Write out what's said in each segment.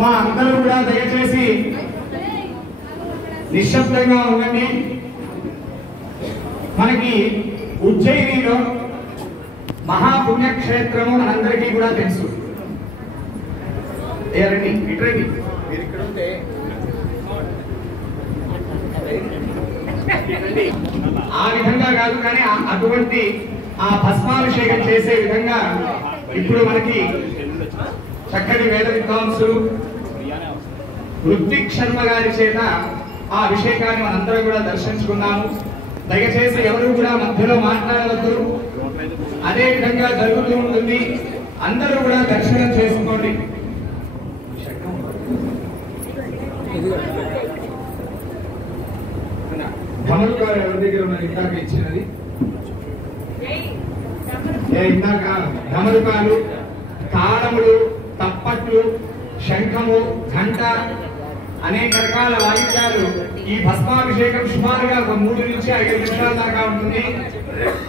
మా అందరూ కూడా దయచేసి నిశ్శబ్దంగా ఉండండి. మనకి ఉజ్జయినిలో మహాపుణ్యక్షేత్రము మనందరికీ కూడా తెలుసు. రండి ఇట్రండి, మీరు ఇక్కడ ఉంటే ఆ విధంగా కాదు, కానీ అటువంటి ఆ భస్మాభిషేకం చేసే విధంగా ఇప్పుడు మనకి చక్కటి వేద విద్వాంసులు ఋత్విక్ శర్మ గారి చేత ఆ అభిషేకాన్ని మనందరం కూడా దర్శించుకున్నాము. దయచేసి ఎవరు కూడా మధ్యలో మాట్లాడవద్దు. అదే విధంగా జరుగుతూ ఉంటుంది. అందరూ కూడా దర్శనం చేసుకోండి. ధమరుకాలు ఎవరి దగ్గర ఉన్నారు? ఇందాక ఇచ్చినది ఇందాక ధమరుకాలు, తాళములు, తప్పట్లు, శంఖము, ఘంట, అనేక రకాల వాయిద్యాలు. ఈ భస్మాభిషేకం సుమారుగా 3 నుంచి 5 నిమిషాల దాకా ఉంటుంది.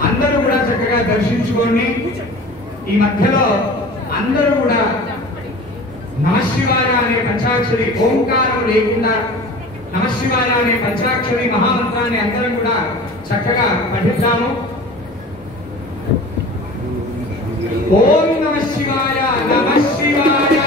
అందరూ కూడా చక్కగా దర్శించుకోండి. ఈ మధ్యలో అందరూ కూడా నమశివాయ అనే పంచాక్షరి, ఓంకారం లేకుండా నమశివాయ అనే పంచాక్షరి మహామంత్రాన్ని అందరం కూడా చక్కగా పఠిద్దాము. ఓం నమశివాయ, నమశివాయ.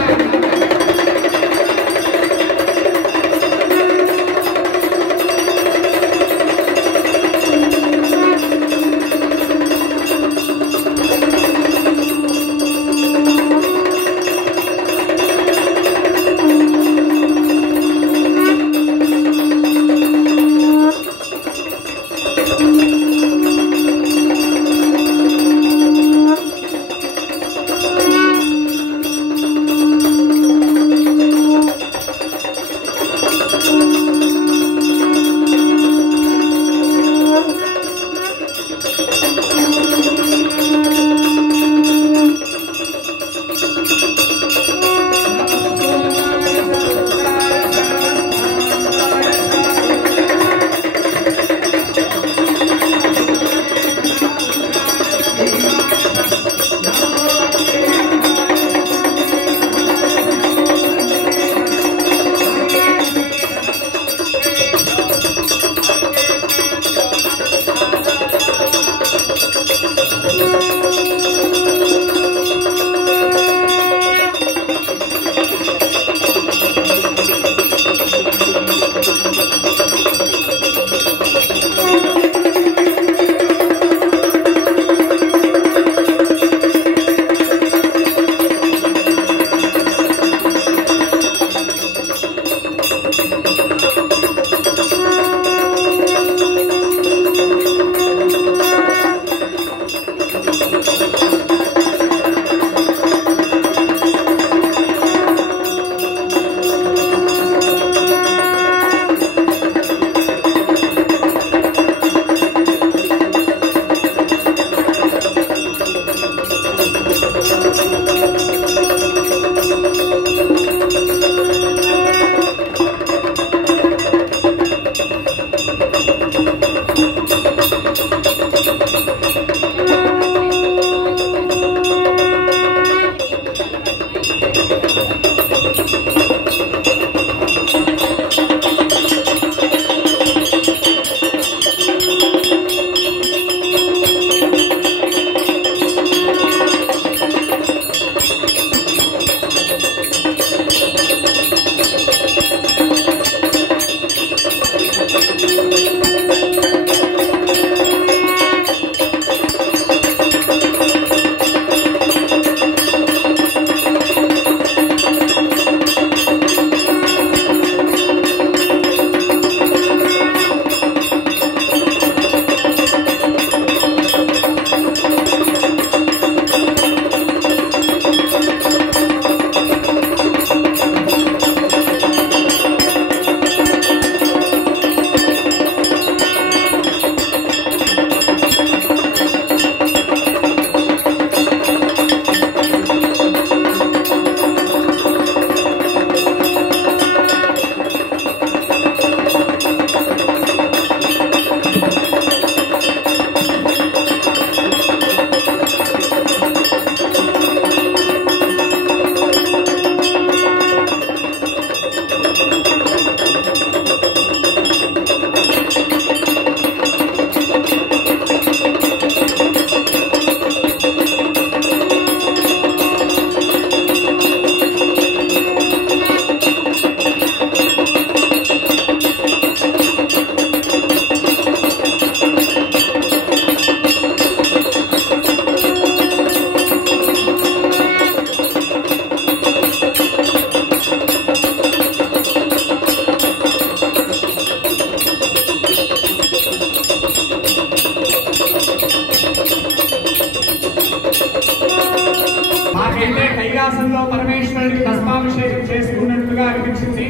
చేసుకున్నట్లుగా అనిపించింది.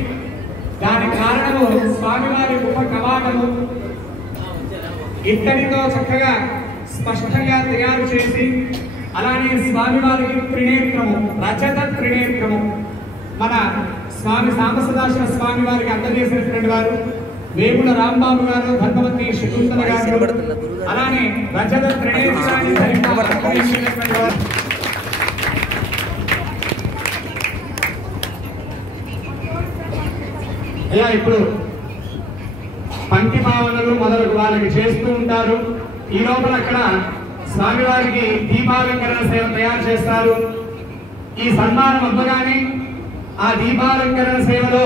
దానికి కారణము స్వామివారి ఉప కవాటము ఇత్తడితో చక్కగా స్పష్టంగా తయారు చేసి, అలానే స్వామివారికి త్రినేత్రము, రజత త్రినేత్రము మన స్వామి సాంబసదాశివ స్వామి వారికి అందజేసినటువంటి వారు వేముల రాంబాబు గారు, ధర్మవతి శకుంతల గారు, అలానే రజత త్రినేత్రాన్ని ధరించినటువంటి వారు. అయ్యా ఇప్పుడు పంక్తి భావనలు మొదలు వాళ్ళకి చేస్తూ ఉంటారు. ఈ లోపల అక్కడ స్వామివారికి దీపాలంకరణ సేవ తయారు చేస్తారు. ఈ సన్మానం అవ్వగానే ఆ దీపాలంకరణ సేవలో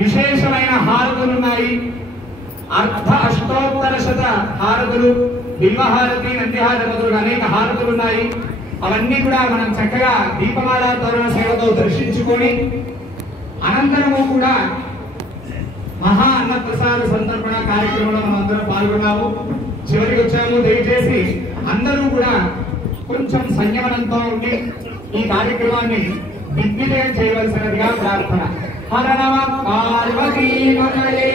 విశేషమైన హారతులు ఉన్నాయి. అష్టోత్తర శత హారతులు, బిల్వహారతి, నందిహారతి మొదలు అనేక హారతులు ఉన్నాయి. అవన్నీ కూడా మనం చక్కగా దీపమాల తరుణ సేవతో దర్శించుకొని అనంతరము కూడా మహా అన్నప్రసాద సంతర్పణ కార్యక్రమంలో మనం అందరం పాల్గొన్నాము. చివరికి వచ్చాము. దయచేసి అందరూ కూడా కొంచెం సంయమనంతో ఉండి ఈ కార్యక్రమాన్ని దిగ్విజయం చేయవలసినదిగా ప్రార్థన. హర నమ పార్వతీ పతయే.